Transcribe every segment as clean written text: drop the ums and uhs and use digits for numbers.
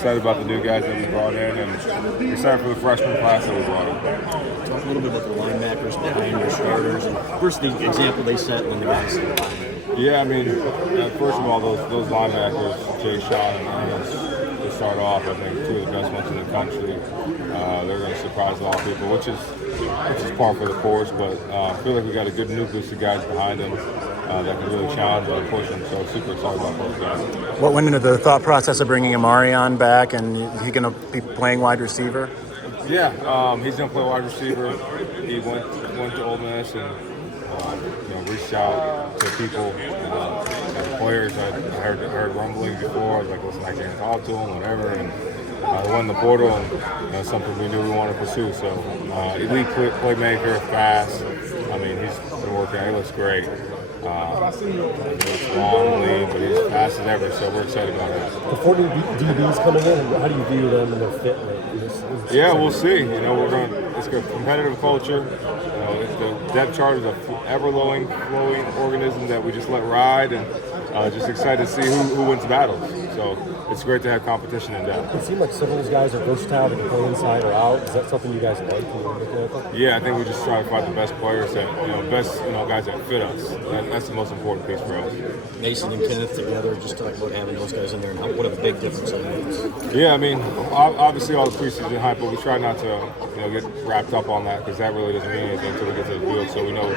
excited about the new guys that we brought in, and excited for the freshman class that we brought in. Talk a little bit about the linebackers behind your starters and first the example they set when the guys sit behind. Yeah, I mean, first of all, those linebackers, Jay Sean and Ernest, to start off, I think two of the best ones in the country. They're going to surprise a lot of people, which is par for the course. But I feel like we got a good nucleus of guys behind them that can really challenge and push them. So super excited about those guys. What went into the thought process of bringing Amarion back, and he going to be playing wide receiver? Yeah, he's going to play wide receiver. He went to Ole Miss and reached out to people, and players. I heard rumbling before. I was like, listen, I can't talk to him, whatever. And went in the portal, and something we knew we wanted to pursue. So elite playmaker, fast. I mean, he's been working. He looks great. He's long, lean, but he's fast as ever. So we're excited about it. The 40 DBs coming in, how do you view them and their fit rate? Yeah, we'll see. It's a competitive culture. The depth chart is a ever-flowing organism that we just let ride, and just excited to see who wins battles. So it's great to have competition in depth. It seems like some of those guys are versatile. They can play inside or out. Is that something you guys like when you're looking at them? Yeah, I think we just try to find the best players that guys that fit us. That's the most important piece for us. Mason and Kenneth together, just talk about having those guys in there and what a big difference that makes. Yeah, I mean, obviously all the preseason hype, but we try not to get wrapped up on that because that really doesn't mean anything until we get to the field. So we know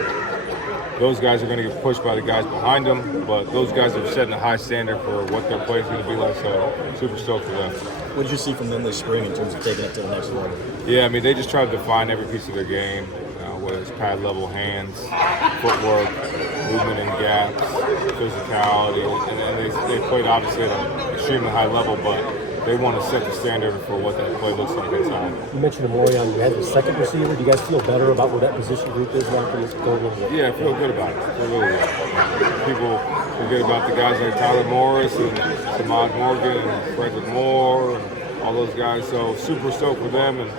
those guys are going to get pushed by the guys behind them, but those guys are setting a high standard for what their play is going to be like, so super stoked for them. What did you see from them this spring in terms of taking it to the next level? Yeah, I mean, they just try to define every piece of their game, whether it's pad level hands, footwork, movement in gaps, physicality, and they played obviously at an extremely high level, but they want to set the standard for what that play looks like inside. You mentioned Amorion. You had the second receiver. Do you guys feel better about where that position group is now? Yeah, I feel good about it. I feel really good. People forget about the guys like Tyler Morris and Samad Morgan and Frederick Moore and all those guys. So super stoked for them. And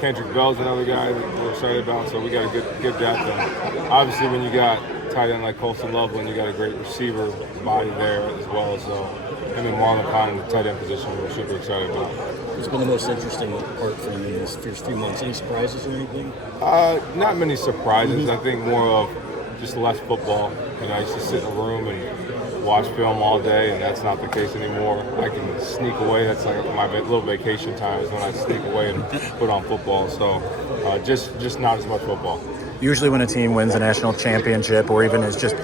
Kendrick Bell's another guy that we're excited about. So we got a good depth. And obviously, when you got tight end like Colson Loveland, you got a great receiver body there as well. So him and Marlon Pine in the tight end position, we're super excited about. What's been the most interesting part for you in these first 3 months? Any surprises or anything? Not many surprises. I think more of just less football. I used to sit in a room and watch film all day, and that's not the case anymore. I can sneak away. That's like my little vacation time is when I sneak away and put on football. So just not as much football. Usually when a team wins a national championship or even is just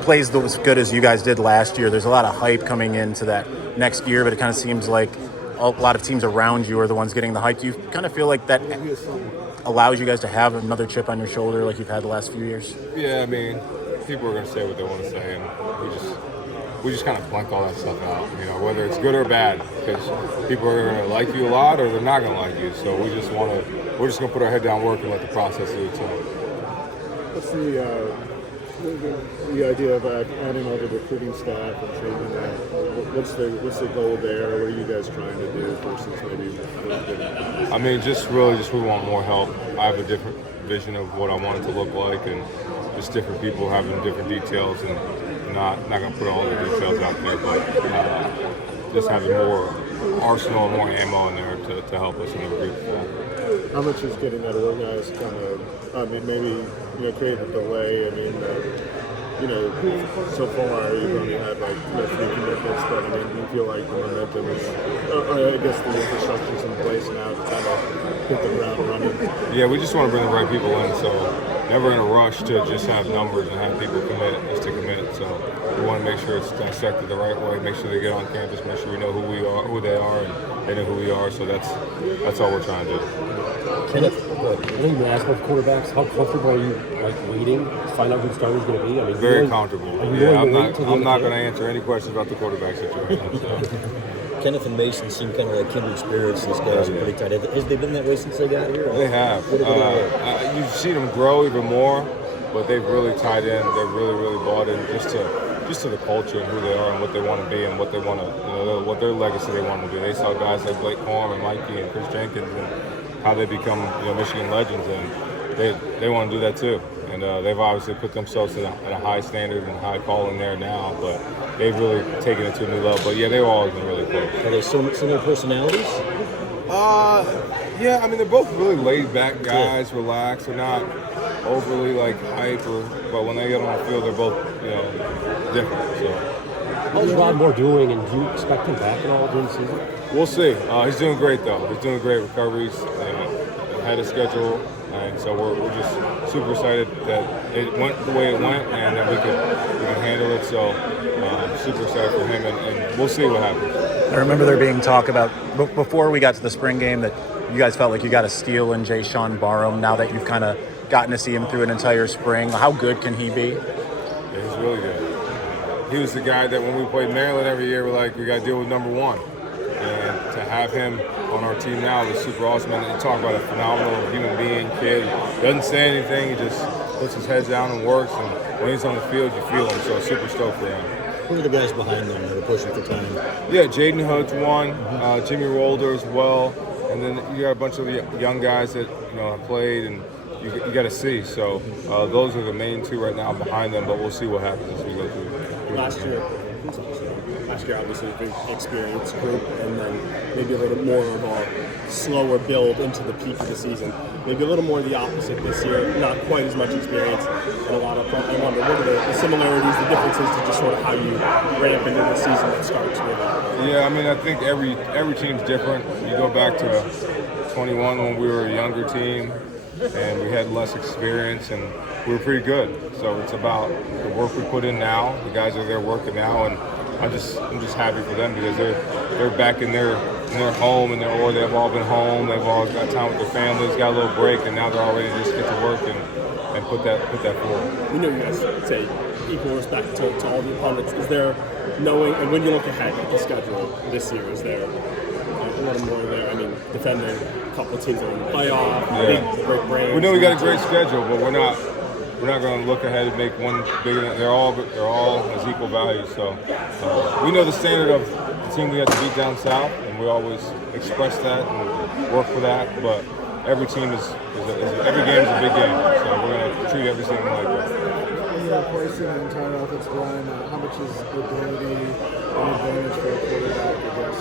plays as good as you guys did last year, there's a lot of hype coming into that next year, but it kind of seems like a lot of teams around you are the ones getting the hype. Do you kind of feel like that allows you guys to have another chip on your shoulder like you've had the last few years? Yeah, I mean, people are going to say what they want to say, and we just kind of blank all that stuff out, whether it's good or bad, because people are going to like you a lot or they're not going to like you. So we're just going to put our head down, work, and let the process do it. What's the idea of adding all the recruiting staff and changing that? What's the goal there? What are you guys trying to do versus maybe? I mean, just we want more help. I have a different vision of what I want it to look like, and just different people having different details, and not going to put all the details out there, but just having more arsenal, more ammo in there to help us in the recruit. How much is getting that organized kind of? I mean, maybe create a delay. I mean, so far you've only had like 3 commitments, but I mean, you feel like the momentum is. I guess the infrastructure's in place now to kind of hit the ground running. Yeah, we just want to bring the right people in, so never in a rush to just have numbers and have people commit just to commit. So we want to make sure it's dissected the right way, make sure they get on campus, make sure we know who they are, and they know who we are. So that's all we're trying to do. Kenneth, I think you asked about quarterbacks. How comfortable are you waiting to find out who the starter's going to be? I mean, very comfortable. Yeah, I'm not going to answer any questions about the quarterback situation. So. Kenneth and Mason seem kind of like kindred spirits. These guys are pretty tight. Has they been that way since they got here? They have. You've seen them grow even more, but they've really tied in. They've really bought in just to the culture and who they are and what they want to be and what they want to, what their legacy they want to be. They saw guys like Blake Corum and Mikey and Chris Jenkins and how they become Michigan legends, and they want to do that too. And they've obviously put themselves at a high standard and high calling there now, but they've really taken it to a new level. But yeah, they've always been really close. Are they similar personalities? Yeah, I mean, they're both really laid back guys, relaxed. They're not overly like hyper, but when they get on the field, they're both, different. So How's Rod Moore doing, and do you expect him back at all during the season? we'll see. He's doing great though. He's doing great recoveries, ahead of schedule, and so we're just super excited that it went the way it went, and that we can handle it. So super excited for him, and we'll see what happens. I remember there being talk about before we got to the spring game that you guys felt like you got a steal in Jay Sean Barham. Now that you've kind of gotten to see him through an entire spring, how good can he be? Yeah, he's really good. He was the guy that when we played Maryland every year, we're like, we got to deal with number one. And to have him on our team now is super awesome. And you talk about a phenomenal human being, kid. Doesn't say anything, he just puts his head down and works. And when he's on the field, you feel him. So super stoked for him. Who are the guys behind them that are pushing for time? Yeah, Jaden Hood's one, Jimmy Rolder as well. And then you got a bunch of young guys that have played, and you got to see. So those are the main two right now behind them, but we'll see what happens as we go through. Last year, obviously, a big experienced group, and then maybe a little more of a slower build into the peak of the season. Maybe a little more the opposite this year, not quite as much experience. And I wonder, what are the similarities, the differences to just sort of how you ramp into the season that starts with? Yeah, I mean, I think every team's different. You go back to 21 when we were a younger team, and we had less experience, and we were pretty good. So it's about the work we put in now. The guys are there working now, and I'm just happy for them because they're back in their home, or they've all been home. They've all got time with their families, got a little break, and now they're all ready to just get to work and put that forward. We know you guys say equal respect to all the opponents. Is there knowing, and when you look ahead at the schedule this year, is there a little more there? I mean, defending a couple of teams that are in the playoff, big great brains. We know we got a great schedule, but we're not going to look ahead and make one bigger than they're all as equal value. So we know the standard of the team we have to beat down south, and we always express that and work for that. But every team every game is a big game, so we're going to treat every single like that. When you're replacing the entire offensive line, how much is ability an advantage for a quarterback, I guess,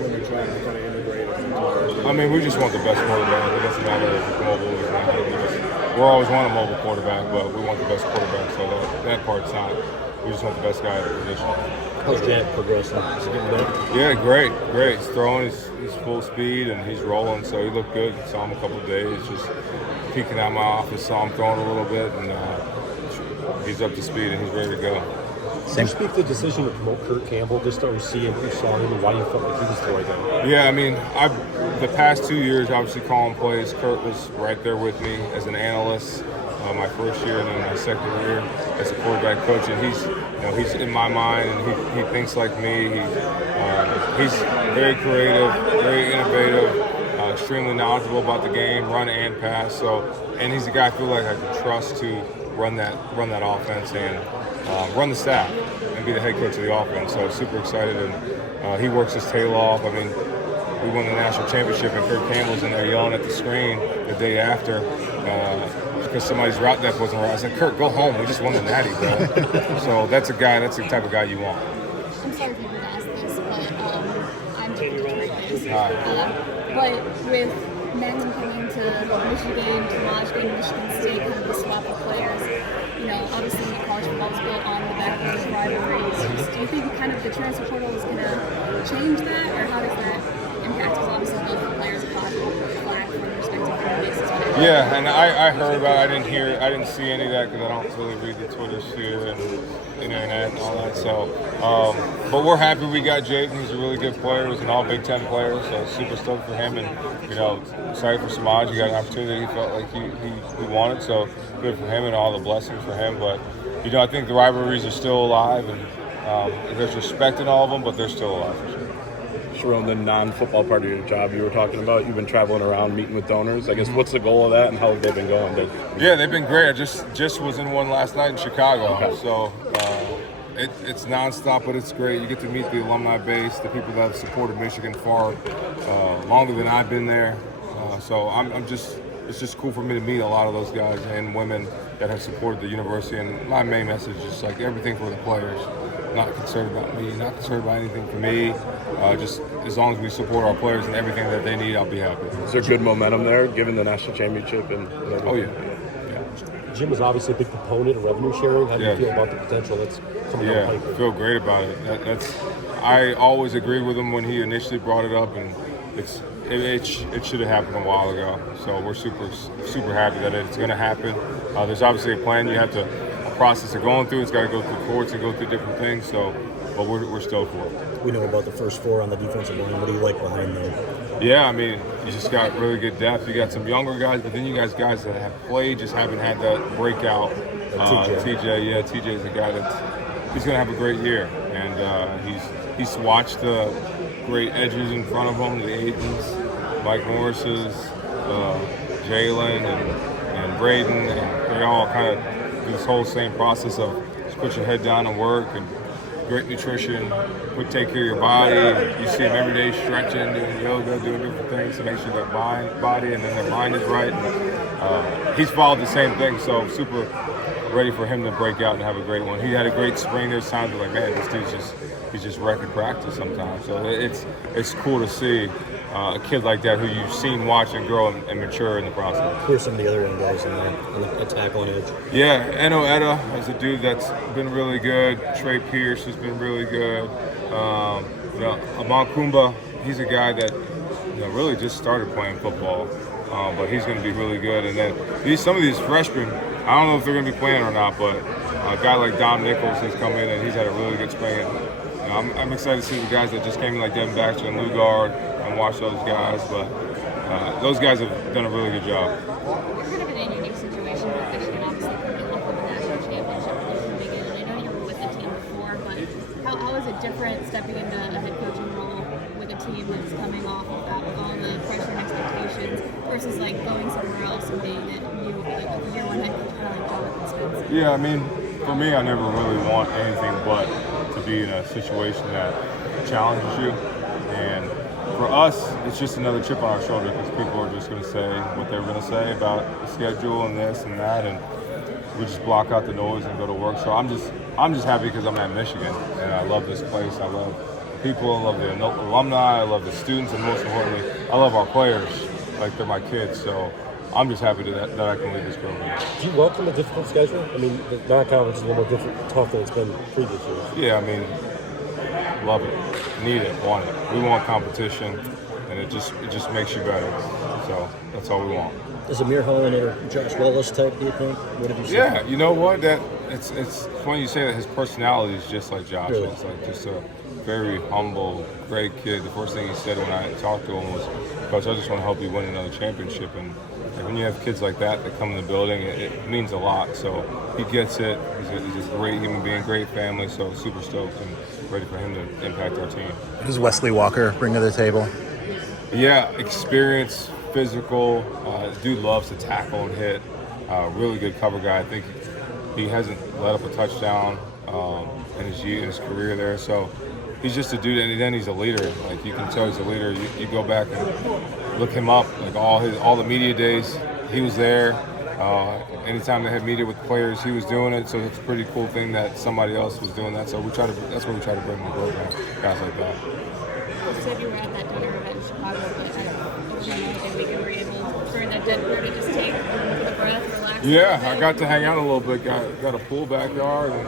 when you're trying to kind of integrate it? I mean, we just want the best quarterback. It doesn't matter if it's mobile or not. We're always want a mobile quarterback, but we want the best quarterback. So that part's not. We just want the best guy at the position. How's Jack progressing? Is he getting better? Yeah, great. He's throwing. He's full speed and he's rolling. So he looked good. Saw him a couple of days, just peeking out my office. Saw him throwing a little bit, and he's up to speed and he's ready to go. Can you speak to the decision to promote Kurt Campbell just to oversee him? Who saw him and why you felt like he was the right guy? Yeah, I mean, the past 2 years, obviously calling plays. Kurt was right there with me as an analyst. My first year and then my second year as a quarterback coach, and he's in my mind, and he thinks like me. He's very creative, very innovative, extremely knowledgeable about the game, run and pass. So, and he's a guy I feel like I can trust to run that offense and run the staff and be the head coach of the offense. So super excited, and he works his tail off. I mean, we won the national championship, and Kurt Campbell's in there yelling at the screen the day after. Because somebody's route depth wasn't right. I said, Kurt, go home. We just won the natty, bro. So that's the type of guy you want. I'm sorry if you would ask this, but I'm taking Detroit. But with Manning coming into Michigan, Tamaj going to Michigan State, kind of the swap of players, obviously college football was built on the back of those rivalries. Do you think kind of the transfer portal is going to change that, or how does that impact? Because obviously both players are flag from respective fan bases. Yeah, and I heard about it. I didn't see any of that because I don't really read the Twitter sphere and internet and all that. So, but we're happy we got Jaden. He's a really good player. He's an all Big Ten player, so super stoked for him. And excited for Samaj. He got an opportunity he felt like he wanted. So good for him and all the blessings for him. But I think the rivalries are still alive, and there's respect in all of them, but they're still alive for sure. Sharon, the non-football part of your job you were talking about, you've been traveling around meeting with donors. I guess what's the goal of that, and how have they been going? Yeah, they've been great. I just was in one last night in Chicago. Okay. So it's nonstop, but it's great. You get to meet the alumni base, the people that have supported Michigan far longer than I've been there. So I'm just it's just cool for me to meet a lot of those guys and women that have supported the university. And my main message is like everything for the players. Not concerned about me, not concerned about anything for me. Just as long as we support our players and everything that they need, I'll be happy. Is there good momentum there, given the national championship? Oh yeah. Jim is obviously a big proponent of revenue sharing. How do you Yeah. feel about the potential that's coming down the Yeah, pipe? I feel great about it. I always agreed with him when he initially brought it up, and it should have happened a while ago. So we're super happy that it's going to happen. There's obviously a plan. You have to a process of going through. It's got to go through courts and go through different things. So, but we're stoked for it. We know about the first four on the defensive line. What do you like behind them? Yeah, I mean, you just got really good depth. You got some younger guys, but then you guys that have played just haven't had that breakout. TJ's a guy he's going to have a great year, and he's watched the great edges in front of him, the Aidens, Mike Morris's, Jalen, and Braden, and they all kind of do this whole same process of just put your head down and work and great nutrition, take care of your body. You see them every day stretching, doing yoga, doing different things to make sure their body and then their mind is right. And, he's followed the same thing, so super ready for him to break out and have a great one. He had a great spring. There's times where like, man, this dude's he's just wrecking practice sometimes. So it's cool to see a kid like that who you've seen watch and grow and mature in the process. Who are some of the other young guys in there on the tackle and edge? Yeah, Eno Etta is a dude that's been really good. Trey Pierce has been really good. Amon Kumba, he's a guy that really just started playing football, but he's going to be really good. And then some of these freshmen, I don't know if they're going to be playing or not, but a guy like Dom Nichols has come in and he's had a really good spring. I'm excited to see the guys that just came in like Devin Baxter and Lugard and watch those guys, but those guys have done a really good job. You're kind of in a unique situation with Michigan, obviously coming off of a national championship from the beginning. I know you were with the team before, but how is it different stepping into a head coaching role with a team that's coming off of that with all the pressure and expectations versus like going somewhere else and being like a year one head coach, kind of like Jonathan Spence? Yeah, I mean, for me, I never really want anything but to be in a situation that challenges you. And for us, it's just another chip on our shoulder because people are just going to say what they're going to say about the schedule and this and that, and we just block out the noise and go to work. So I'm just happy because I'm at Michigan and I love this place. I love the people. I love the alumni. I love the students, and most importantly, I love our players like they're my kids. So I'm just happy that I can lead this program. Do you welcome a difficult schedule? I mean, the non-conference is a little more tough than it's been previous years. Yeah, I mean, love it, need it, want it. We want competition, and it just makes you better. So that's all we want. Is Amir Holland or Josh Wallace type, do you think? What have you seen? Yeah, you know what? It's funny you say that. His personality is just like Josh. Really? It's like just a very humble, great kid. The first thing he said when I talked to him was, "Coach, I just want to help you win another championship." And when you have kids like that come in the building, it means a lot. So he gets it. He's a great human being, great family. So super stoked and ready for him to impact our team. What does Wesley Walker bring to the table? Yeah, experience, physical. Dude loves to tackle and hit. Really good cover guy. I think he hasn't let up a touchdown in his career there. So he's just a dude, and then he's a leader. Like you can tell he's a leader. You go back and look him up. Like all the media days, he was there. Anytime they had media with players, he was doing it. So it's a pretty cool thing that somebody else was doing that. So that's what we try to bring to the program, guys like that. You said you were at that dinner event in Chicago, but we were able during that dinner to just take a breath, relax. Yeah, I got to hang out a little bit. Got a pool backyard and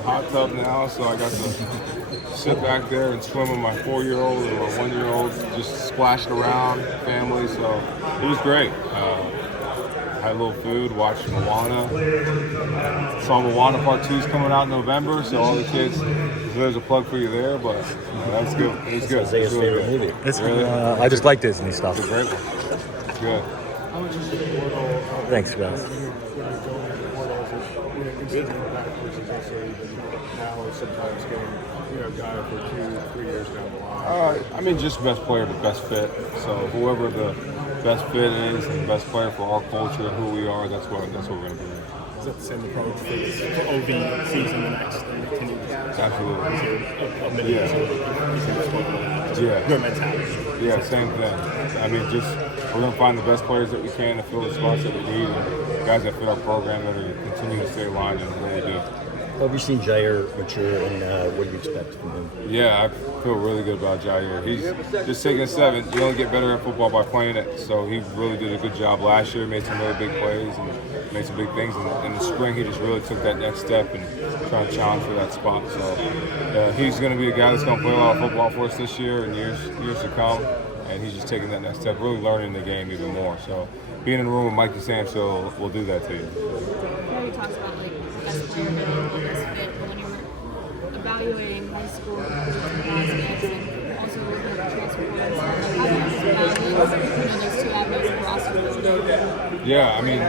hot tub now, so I got to sit back there and swim with my 4-year-old and my 1-year-old, just splashing around, family. So it was great. Had a little food, watched Moana. Saw Moana Part 2 is coming out in November, so all the kids, there's a plug for you there, but that was good. It was good. Isaiah's favorite movie. Really? I just like Disney stuff. It's a great one. It's good. How much is the portal? Thanks, guys. When you're going in the portals, it's instantly back versus also even now sometimes getting a guy for 2-3 years down the line. I mean, just best player, but best fit. So whoever the best fit is and the best player for our culture and who we are, that's what we're going to do. Is that the same approach for OV season the next and continue? Absolutely. Yeah. Yeah, Your mentality. yeah, same thing. I mean, just we're going to find the best players that we can to fill the spots that we need, and guys that fit our program that are continue to stay aligned in the way they do. How have you seen Jair mature, and what do you expect from him? Yeah, I feel really good about Jair. He's just taking a step. You don't get better at football by playing it. So he really did a good job last year, made some really big plays and made some big things. And in the spring, he just really took that next step and trying to challenge for that spot. So he's going to be a guy that's going to play a lot of football for us this year and years to come. And he's just taking that next step, really learning the game even more. So being in the room with Mikey Samso will do that to you. He talks about like best player available, best fit, but when you're evaluating high school prospects and also looking at the transfer portal and stuff, like how do you balance those two avenues of roster building? Yeah, I mean,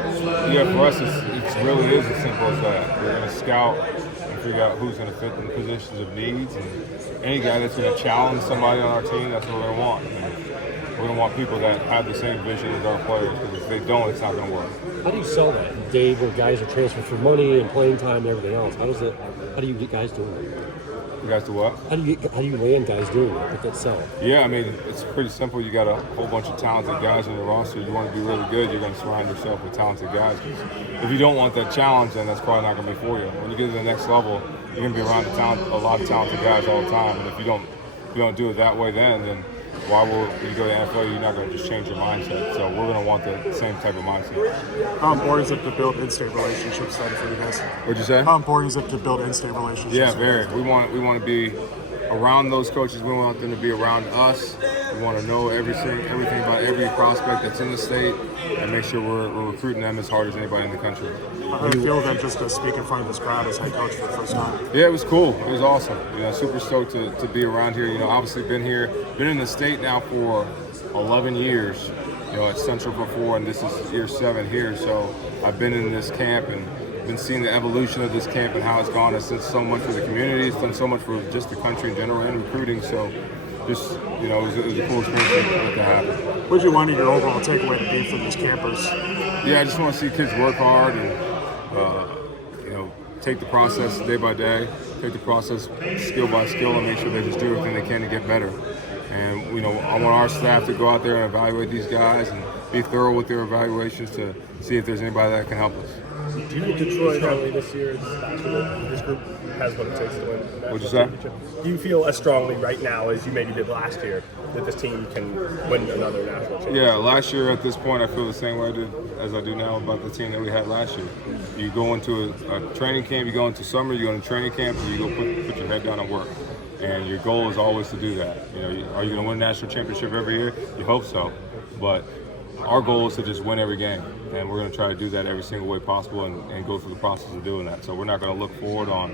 for us, it really is as simple as that. We're going to scout and figure out who's going to fit in positions of needs, and any guy that's going to challenge somebody on our team, that's what we're going to want. And we're going to want people that have the same vision as our players, because if they don't, it's not going to work. How do you sell that, Dave, where guys are transferred for money and playing time and everything else? How do you get guys doing that? You guys do what? How do you land guys doing that with that sell? Yeah, I mean, it's pretty simple. You got a whole bunch of talented guys on your roster. You want to be really good, you're going to surround yourself with talented guys. If you don't want that challenge, then that's probably not going to be for you. When you get to the next level, you're going to be around a lot of talented guys all the time. And if you don't do it that way, then why will you go to the NFL? You're not going to just change your mindset. So we're going to want the same type of mindset. How important is it to build in-state relationships then for you guys? What'd you say? How important is it to build in-state relationships? Yeah, very. We want to be around those coaches. We want them to be around us. We want to know everything about every prospect that's in the state, and make sure we're recruiting them as hard as anybody in the country. How do you feel then just to speak in front of this crowd as head coach for the first time? Yeah, it was cool. It was awesome. Super stoked to be around here. Obviously been in the state now for 11 years. At Central before, and this is year 7 here. So I've been in this camp and been seeing the evolution of this camp and how it's gone. It's done so much for the community. It's done so much for just the country in general and recruiting. So just, it was a cool experience to happen. What did you want your overall takeaway to be for these campers? Yeah, I just want to see kids work hard and, take the process day by day, take the process skill by skill, and make sure they just do everything they can to get better. And, I want our staff to go out there and evaluate these guys and be thorough with their evaluations to see if there's anybody that can help us. Do you think Detroit strongly this year? This group has what it takes to win the national What'd you say? championship. Do you feel as strongly right now as you maybe did last year that this team can win another national championship? Yeah, last year at this point, I feel the same way as I do now about the team that we had last year. You go into a training camp, you go into summer, you go into training camp, and you go put your head down and work. And your goal is always to do that. Are you going to win a national championship every year? You hope so. But our goal is to just win every game. And we're going to try to do that every single way possible and go through the process of doing that. So we're not going to look forward on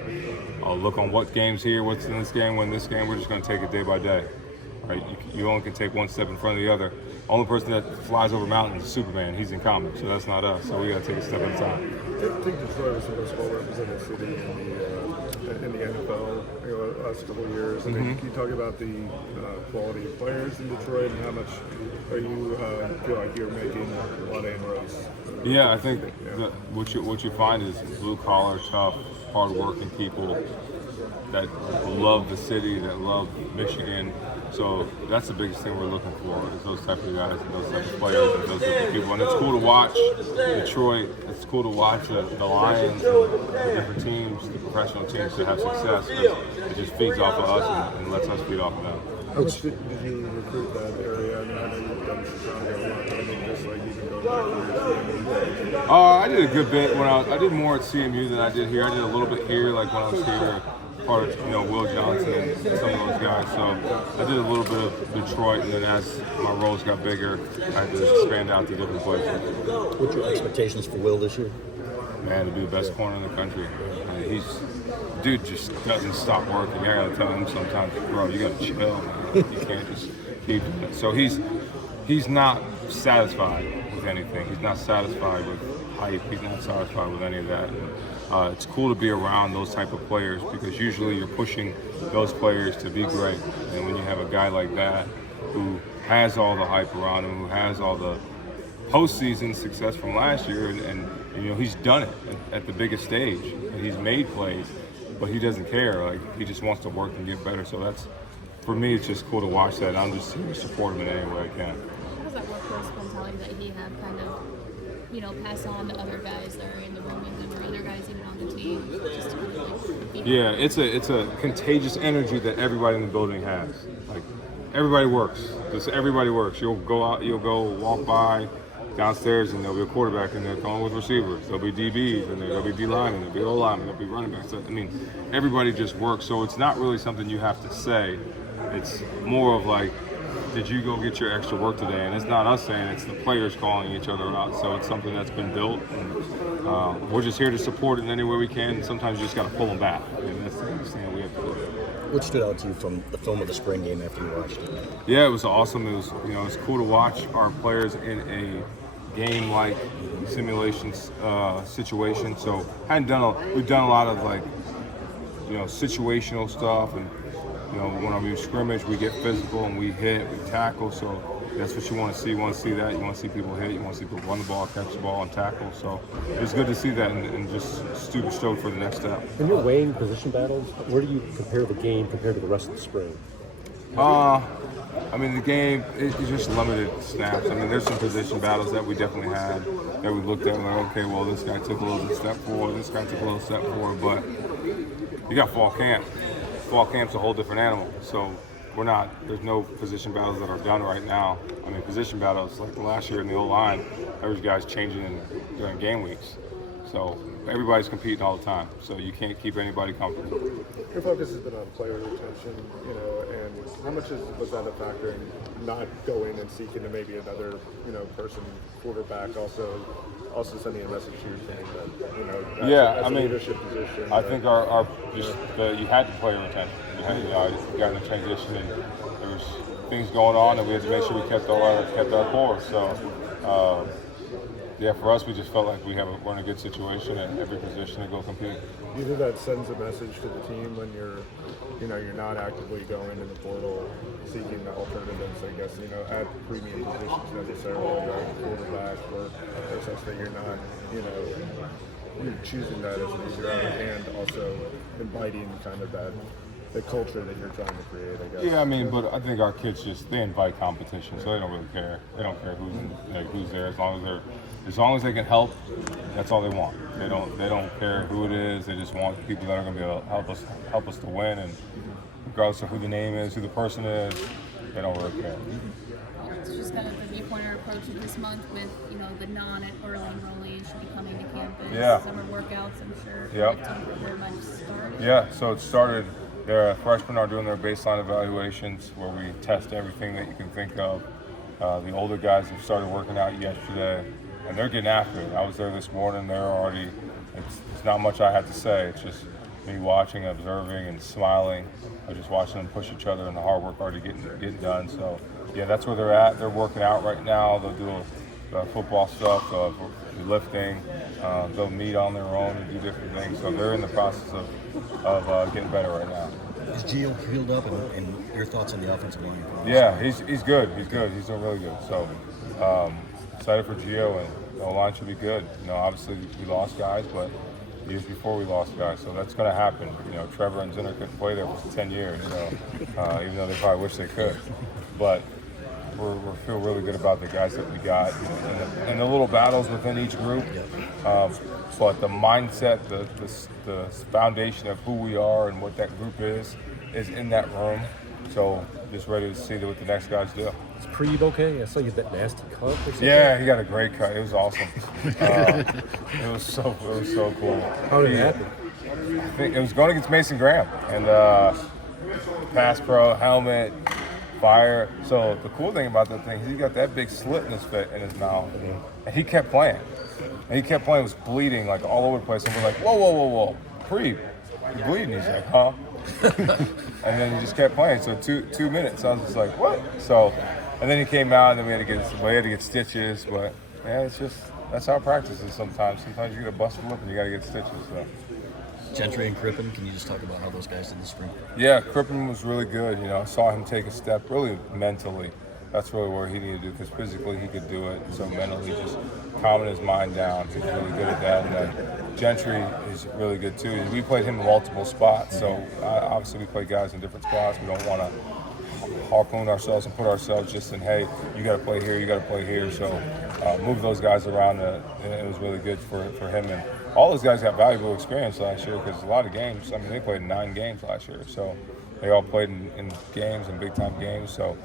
what game's here, what's in this game, win this game. We're just going to take it day by day. Right? You only can take one step in front of the other. Only person that flies over mountains is Superman. He's in comics, so that's not us. So we got to take a step at a time. I think Detroit was the most well-represented city in the NFL the last couple of years. I mean, can you talk about the quality of players in Detroit and how much are you feel like you're making a lot of inroads? Yeah, I think that what you find is blue-collar, tough, hard-working people that love the city, that love Michigan. So that's the biggest thing we're looking for, is those type of guys and those type of players and those type of people. And it's cool to watch Detroit. It's cool to watch the Lions and the different teams, the professional teams that have success. It just feeds off of us and lets us feed off of them. How much did you recruit that area? I mean, I know you've done Chicago a lot, but I mean, just like even going back to your CMU. I did a good bit when I did more at CMU than I did here. I did a little bit here, like when I was here. Part of Will Johnson and some of those guys. So I did a little bit of Detroit, and then as my roles got bigger, I had to expand out to different places. What's your expectations for Will this year? Man, to be the best corner in the country. Dude just doesn't stop working. I gotta tell him sometimes, bro, you gotta chill, man. You can't just keep it. So he's not satisfied with anything. He's not satisfied with hype. He's not satisfied with any of that. It's cool to be around those type of players, because usually you're pushing those players to be great. And when you have a guy like that who has all the hype around him, who has all the postseason success from last year, and he's done it at the biggest stage, and he's made plays, but he doesn't care. Like, he just wants to work and get better. So that's, for me, it's just cool to watch that. I'm just here to support him in any way I can. How's that workhorse mentality that he have kind of, pass on to other guys that are in the room with him or other guys even on the team? Just to kind of like, Yeah, it's a contagious energy that everybody in the building has. Like everybody works. Just everybody works. You'll go out, you'll go walk by downstairs, and there'll be a quarterback in there calling with receivers. There'll be DBs in there. There'll be D linemen. There'll be O linemen. There'll be running backs. I mean, everybody just works. So it's not really something you have to say. It's more of like, did you go get your extra work today? And it's not us saying, it's the players calling each other out. So it's something that's been built. And, we're just here to support it in any way we can. Sometimes you just got to pull them back. And that's the thing that we have to do. What stood out to you from the film of the spring game after you watched it? Yeah, it was awesome. It was, it's cool to watch our players in a game-like simulation situation. So we've done a lot of like, situational stuff, and when we scrimmage, we get physical and we hit, we tackle. So that's what you want to see. You want to see that. You want to see people hit. You want to see people run the ball, catch the ball, and tackle. So it's good to see that, and just super stoked for the next step. When you're weighing position battles, where do you compare the game compared to the rest of the spring? The game is just limited snaps. There's some position battles that we definitely had that we looked at and like, okay, well, this guy took a little step forward, this guy took a little step forward, but you got fall camp. Fall camp's a whole different animal. So there's no position battles that are done right now. Position battles, like last year in the O-line, there was guys changing during game weeks. So everybody's competing all the time. So you can't keep anybody comfortable. Your focus has been on player retention, and how much was that a factor in not going and seeking to maybe another, person, quarterback, also sending a message to your team that, as a leadership position? I think you had to player retention. You got in the transition, and there was things going on, and we had to make sure we kept our core. So. For us, we just felt like we're in a good situation at every position to go compete. Do you think that sends a message to the team when you're not actively going in the portal, seeking the alternatives, I guess, at premium positions necessarily, like quarterback or such, that you're not, you're choosing that as an easier out, and also inviting kind of the culture that you're trying to create, I guess. Yeah, but I think our kids they invite competition, so they don't really care. They don't care who's there, as long as they can help. That's all they want. They don't care who it is. They just want people that are going to be able to help us to win, and regardless of who the name is, who the person is, they don't really care. It's just kind of the viewpointer approach of this month with, the non-early enrollees should be coming to campus. Yeah. Summer workouts, I'm sure. Yep. Very much started. Yeah, so it started. Their freshmen are doing their baseline evaluations where we test everything that you can think of. The older guys have started working out yesterday, and they're getting after it. I was there this morning. They're already. It's not much I had to say. It's just me watching, observing, and smiling. I just watching them push each other, and the hard work already getting done. So yeah, that's where they're at. They're working out right now. They'll do football stuff, lifting. They'll meet on their own and do different things. So they're in the process of getting better right now. Is Gio healed up, and your thoughts on the offensive line? Yeah, he's good. He's good. He's doing really good. So excited for Gio, and the line should be good. Obviously we lost guys, but years before we lost guys, so that's going to happen. Trevor and Zinner couldn't play there for 10 years, even though they probably wish they could. But we feel really good about the guys that we got, and the little battles within each group. But the mindset, the foundation of who we are and what that group is in that room. So just ready to see what the next guys do. Is Preeb okay? I saw you had that nasty cut or something. Yeah, he got a great cut. It was awesome. It was so cool. How did it happen? I think it was going against Mason Graham, and pass pro, helmet, fire. So the cool thing about that thing is he got that big slit in his mouth, and he kept playing. And he kept playing, was bleeding like all over the place. And we're like, whoa, Preeb, you're bleeding. He's like, huh? And then he just kept playing. So 2 minutes. I was just like, what? So, and then he came out, and then we had to get stitches. But yeah, that's how practice is sometimes. Sometimes you get a busted lip and you got to get stitches. So. Gentry and Crippen, can you just talk about how those guys did this spring? Yeah, Crippen was really good. I saw him take a step really mentally. That's really where he needed to do, because physically he could do it. So mentally, just calming his mind down. He's really good at that. And then Gentry is really good too. We played him in multiple spots. So obviously we play guys in different spots. We don't want to harpoon ourselves and put ourselves just in, hey, you got to play here, you got to play here. So move those guys around. It was really good for him. And all those guys got valuable experience last year because a lot of games, I mean, they played 9 games last year. So they all played in games and big-time games. So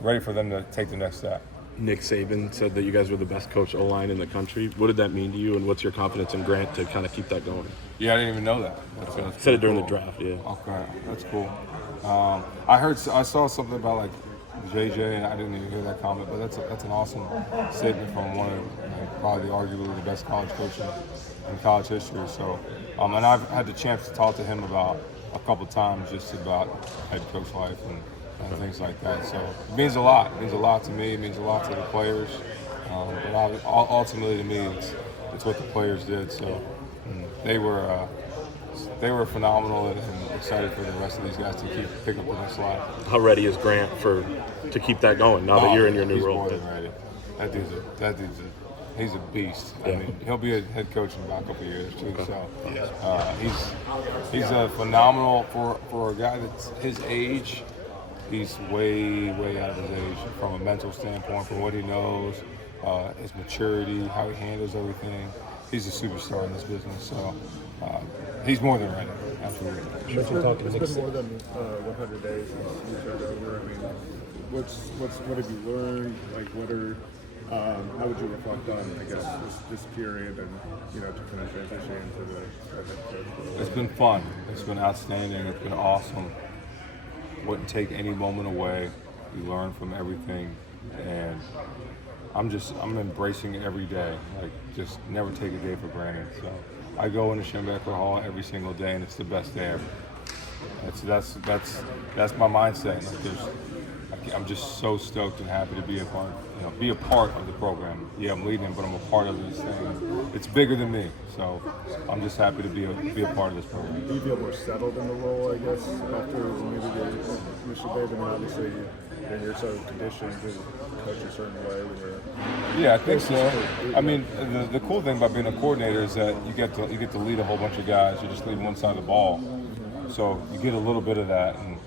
ready for them to take the next step. Nick Saban said that you guys were the best coach O-line in the country. What did that mean to you, and what's your confidence in Grant to kind of keep that going? Yeah, I didn't even know that. That's Said it during the cool. draft, yeah. Okay, that's cool. I saw something about like JJ, and I didn't even hear that comment, but that's an awesome statement from one of probably arguably the best college coach in college history. So, and I've had the chance to talk to him about a couple times just about head coach life and things like that. So it means a lot. It means a lot to me. It means a lot to the players. But ultimately, to me, it's what the players did. So they were phenomenal, and excited for the rest of these guys to pick up the next slide. How ready is Grant to keep that going now that you're in your new he's role? More than ready. He's a beast. Yeah. I mean, he'll be a head coach in about a couple of years too. So he's a phenomenal for a guy that's his age. He's way out of his age from a mental standpoint, from what he knows, his maturity, how he handles everything. He's a superstar in this business. So he's more than ready. Absolutely. You mentioned talking to Nick It's been Saban. more than 100 days since you turned over. I mean, what have you learned? Like, how would you reflect on, I guess, this period and, to kind of transition into the head coach role? It's been fun. It's been outstanding. It's been awesome. Wouldn't take any moment away. You learn from everything, and I'm embracing every day. Like, just never take a day for granted. So I go into Schembechler Hall every single day, and it's the best day ever. That's my mindset. Like, I'm just so stoked and happy to be a part of the program. Yeah, I'm leading it, but I'm a part of this thing. It's bigger than me, so I'm just happy to be a part of this program. Do you feel more settled in the role, I guess, after maybe the initial day? I mean, obviously, you're so conditioned to coach a certain way when you're... Yeah, I think so. I mean, the cool thing about being a coordinator is that you get to lead a whole bunch of guys. You just lead one side of the ball, so you get a little bit of that. And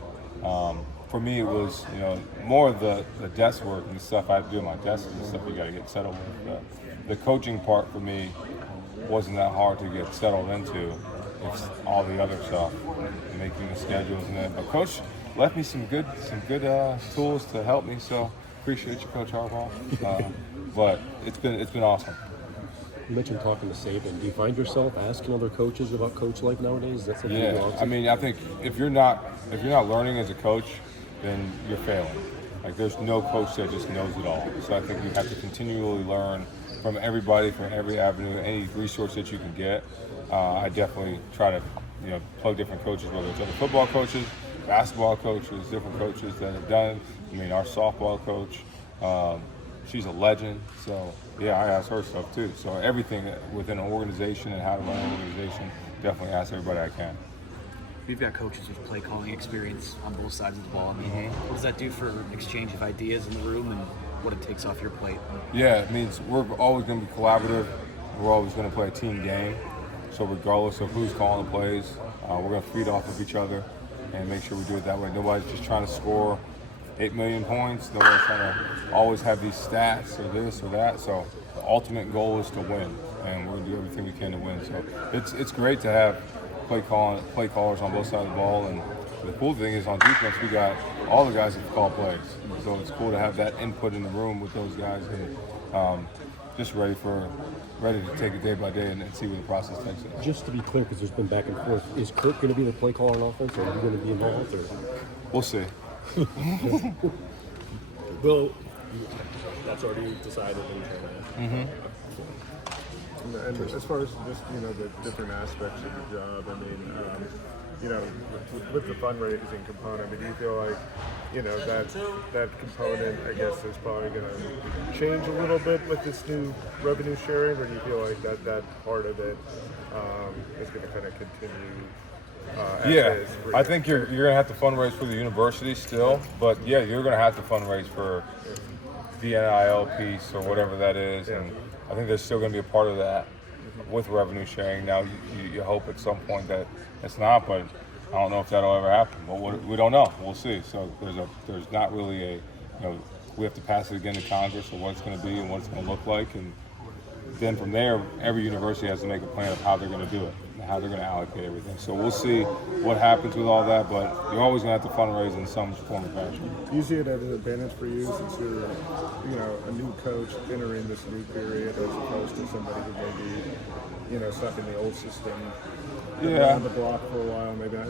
for me, it was more of the desk work and the stuff I have to do at my desk and the stuff you got to get settled with. The coaching part for me wasn't that hard to get settled into. It's all the other stuff, making the schedules and that. But Coach left me some good tools to help me. So appreciate you, Coach Harbaugh. But it's been awesome. You mentioned talking to Saban. Do you find yourself asking other coaches about coach life nowadays? That's something you Yeah, want to? I mean, I think if you're not learning as a coach, then you're failing. Like, there's no coach that just knows it all. So I think you have to continually learn from everybody, from every avenue, any resource that you can get. I definitely try to, plug different coaches, whether it's other football coaches, basketball coaches, different coaches that have done. I mean, our softball coach, she's a legend. So yeah, I ask her stuff too. So everything within an organization and how to run an organization, definitely ask everybody I can. We've got coaches with play calling experience on both sides of the ball. I mean, what does that do for exchange of ideas in the room and what it takes off your plate? Yeah, it means we're always going to be collaborative. We're always going to play a team game. So regardless of who's calling the plays, we're going to feed off of each other and make sure we do it that way. Nobody's just trying to score 8 million points. Nobody's trying to always have these stats or this or that. So the ultimate goal is to win, and we're going to do everything we can to win. So it's great to have play callers on both sides of the ball. And the cool thing is on defense, we got all the guys that call plays. So it's cool to have that input in the room with those guys, and just ready to take it day by day and see where the process takes us. Just to be clear, because there's been back and forth, is Kirk going to be the play caller on offense, or are you going to be involved? Or? We'll see. Well, that's already decided. And as far as just, the different aspects of the job, I mean, with the fundraising component, do you feel like, that component, I guess, is probably going to change a little bit with this new revenue sharing, or do you feel like that part of it is going to kind of continue? Yeah, I think you're going to have to fundraise for the university still, but yeah, you're going to have to fundraise for the NIL piece or whatever that is, and I think there's still going to be a part of that with revenue sharing. Now, you hope at some point that it's not, but I don't know if that'll ever happen, but we don't know. We'll see. So there's not really a, we have to pass it again to Congress of what it's going to be and what it's going to look like, and then from there, every university has to make a plan of how they're going to do it and how they're going to allocate everything. So we'll see what happens with all that, but you're always going to have to fundraise in some form or fashion. Do you see it as an advantage for you since you're, a new coach entering this new period as opposed to somebody who may be, stuck in the old system, Yeah. on the block for a while, maybe not,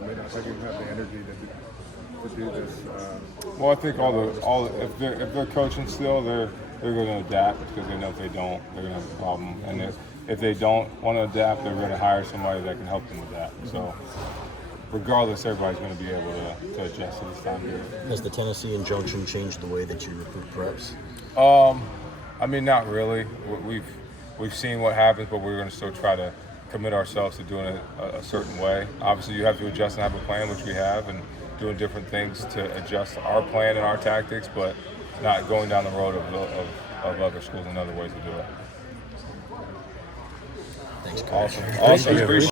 may not have the energy to do this. Well, I think if they're coaching still, they're going to adapt because they know if they don't, they're going to have a problem. And if they don't want to adapt, they're going to hire somebody that can help them adapt. So regardless, everybody's going to be able to adjust to this time period. Has the Tennessee injunction changed the way that you recruit preps? I mean, not really. We've seen what happens, but we're going to still try to commit ourselves to doing it a certain way. Obviously, you have to adjust and have a plan, which we have, and doing different things to adjust our plan and our tactics, but not going down the road of other schools and other ways to do it. Thanks, Coach. Awesome.